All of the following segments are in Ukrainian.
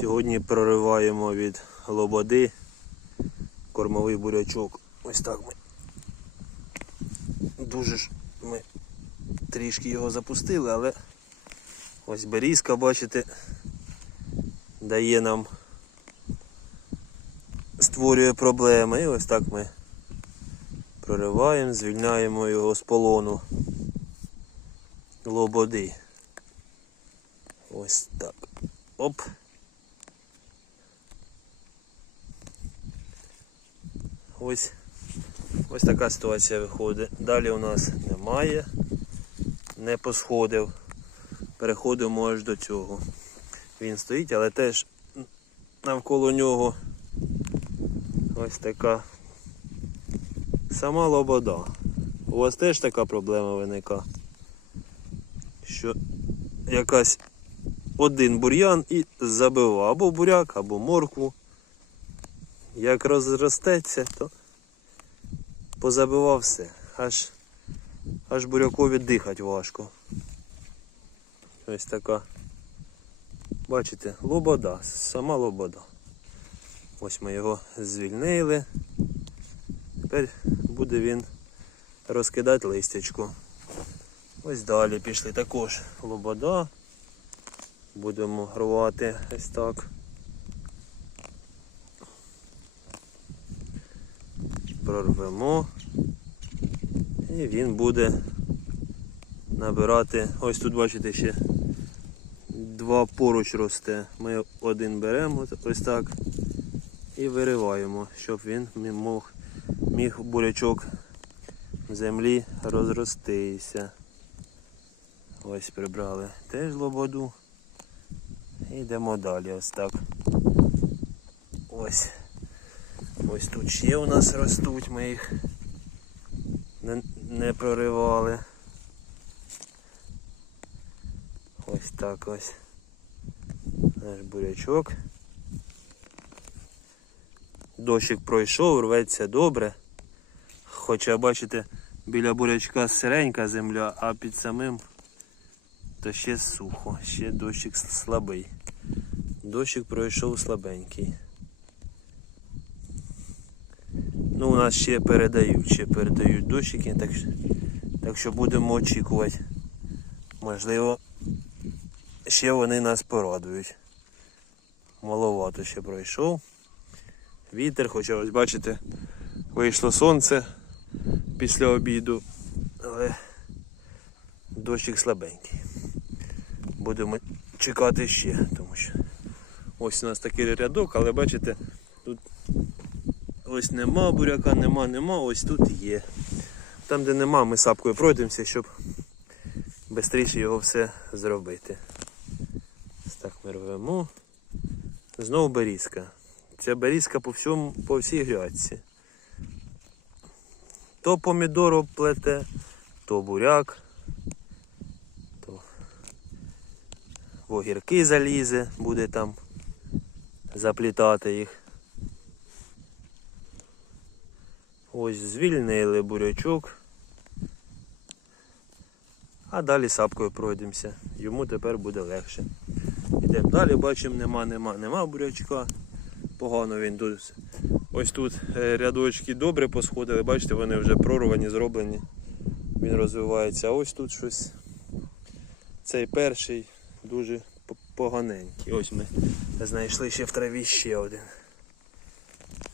Сьогодні прориваємо від лободи кормовий бурячок. Ось так ми. Дуже ж ми трішки його запустили, але ось берізка, бачите, дає нам, створює проблеми. І ось так ми прориваємо, звільняємо його з полону лободи. Ось так. Оп. Ось, ось така ситуація виходить. Далі у нас немає, не посходив. Переходимо аж до цього. Він стоїть, але теж навколо нього ось така сама лобода. У вас теж така проблема виникає, що якась один бур'ян і забивав або буряк, або моркву. Як розростеться, то позабивав все. Аж, аж бурякові дихати важко. Ось така. Бачите, лобода, сама лобода. Ось ми його звільнили. Тепер буде він розкидати листячку. Ось далі пішли також лобода. Будемо рвати ось так. Прорвемо. І він буде набирати. Ось тут бачите ще два поруч росте. Ми один беремо ось так і вириваємо, щоб він міг, міг бурячок землі розростися. Ось прибрали теж лободу. І йдемо далі ось так. Ось. Ось тут ще у нас ростуть, ми їх не, не проривали. Ось так ось. Наш бурячок. Дощик пройшов, рветься добре. Хоча бачите, біля бурячка сиренька земля, а під самим то ще сухо, ще дощик слабий. Дощик пройшов слабенький. Ну, у нас ще передають, ще передають дощики, так, так що будемо очікувати. Можливо, ще вони нас порадують. Маловато ще пройшов. Вітер, хоча ось бачите, вийшло сонце після обіду, але дощик слабенький. Будемо чекати ще, тому що ось у нас такий рядок, але бачите, ось нема буряка, нема, нема, ось тут є. Там, де нема, ми сапкою пройдемося, щоб швидше його все зробити. Ось так ми рвемо. Знову берізка. Ця берізка по всьому, по всій грядці. То помідору плете, то буряк, то в огірки залізе, буде там заплітати їх. Ось звільнили бурячок. А далі сапкою пройдемося. Йому тепер буде легше. Йдемо далі, бачимо, нема, нема, нема бурячка. Погано він тут. Ось тут е, рядочки добре посходили, бачите, вони вже прорвані, зроблені. Він розвивається. Ось тут щось. Цей перший дуже поганенький. Ось ми знайшли ще в траві ще один.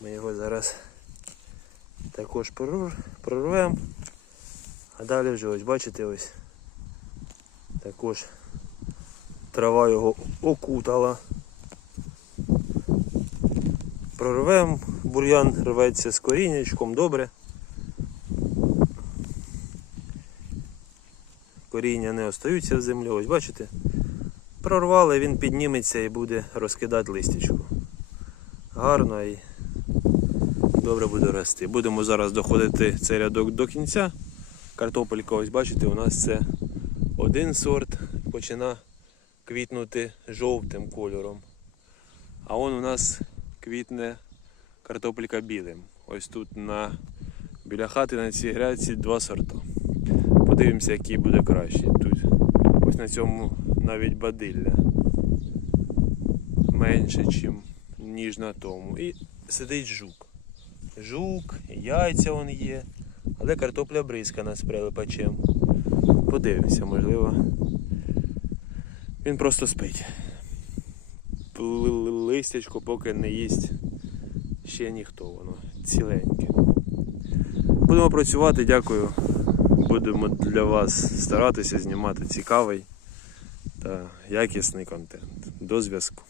Ми його зараз також прорвемо. А далі вже ось бачите ось. Також трава його окутала. Прорвемо, бур'ян рветься з коріннячком, добре. Коріння не остаються в землі, ось бачите? Прорвали, він підніметься і буде розкидати листячку. Гарно і добре буде рости. Будемо зараз доходити цей рядок до кінця. Картопелька, ось бачите, у нас це один сорт почина квітнути жовтим кольором. А он у нас квітне картопелька білим. Ось тут на, біля хати на цій грядці два сорта. Подивимося, який буде кращий. Тут ось на цьому навіть бадилля. менше, ніж на тому. І сидить жук. Жук, яйця вон є, але картопля бризкана з прилипачем. Подивимося, можливо. Він просто спить. Листячко поки не їсть ще ніхто, воно ціленьке. Будемо працювати, дякую. Будемо для вас старатися знімати цікавий та якісний контент. До зв'язку.